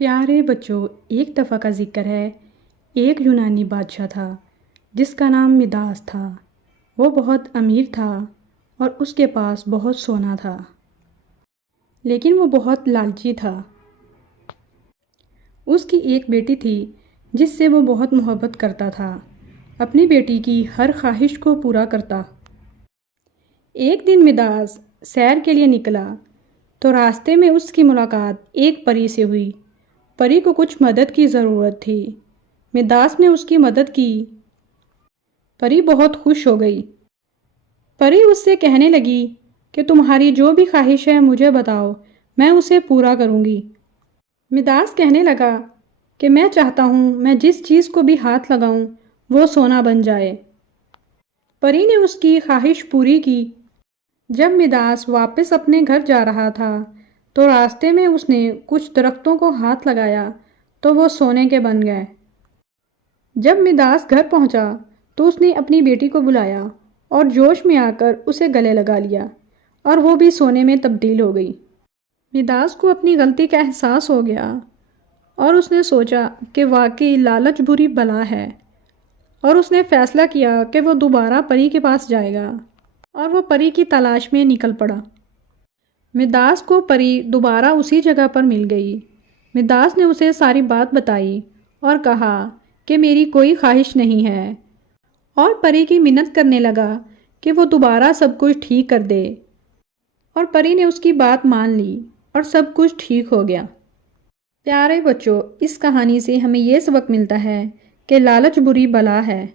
پیارے بچوں، ایک دفعہ کا ذکر ہے۔ ایک یونانی بادشاہ تھا جس کا نام مداس تھا۔ وہ بہت امیر تھا اور اس کے پاس بہت سونا تھا، لیکن وہ بہت لالچی تھا۔ اس کی ایک بیٹی تھی جس سے وہ بہت محبت کرتا تھا، اپنی بیٹی کی ہر خواہش کو پورا کرتا۔ ایک دن مداس سیر کے لیے نکلا تو راستے میں اس کی ملاقات ایک پری سے ہوئی۔ پری کو کچھ مدد کی ضرورت تھی۔ مداس نے اس کی مدد کی۔ پری بہت خوش ہو گئی۔ پری اس سے کہنے لگی کہ تمہاری جو بھی خواہش ہے مجھے بتاؤ، میں اسے پورا کروں گی۔ مداس کہنے لگا کہ میں چاہتا ہوں میں جس چیز کو بھی ہاتھ لگاؤں وہ سونا بن جائے۔ پری نے اس کی خواہش پوری کی۔ جب مداس واپس اپنے گھر جا رہا تھا تو راستے میں اس نے کچھ درختوں کو ہاتھ لگایا تو وہ سونے کے بن گئے۔ جب مداس گھر پہنچا تو اس نے اپنی بیٹی کو بلایا اور جوش میں آ کر اسے گلے لگا لیا اور وہ بھی سونے میں تبدیل ہو گئی۔ مداس کو اپنی غلطی کا احساس ہو گیا اور اس نے سوچا کہ واقعی لالچ بری بلا ہے، اور اس نے فیصلہ کیا کہ وہ دوبارہ پری کے پاس جائے گا اور وہ پری کی تلاش میں نکل پڑا۔ مداس کو پری دوبارہ اسی جگہ پر مل گئی۔ مداس نے اسے ساری بات بتائی اور کہا کہ میری کوئی خواہش نہیں ہے، اور پری کی منت کرنے لگا کہ وہ دوبارہ سب کچھ ٹھیک کر دے، اور پری نے اس کی بات مان لی اور سب کچھ ٹھیک ہو گیا۔ پیارے بچوں، اس کہانی سے ہمیں یہ سبق ملتا ہے کہ لالچ بری بلا ہے۔